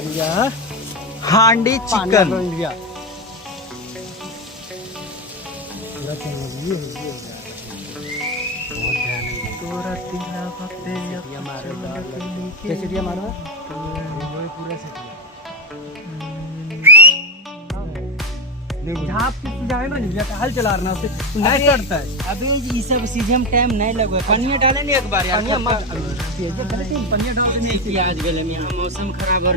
हांडी चिकन हल चला रहा नहीं चढ़ता है। अभी ये सब सीजन टाइम नहीं लगो, पानी डाले नहीं एक बार यार, पनिया डाल आज गले में यहाँ मौसम खराब और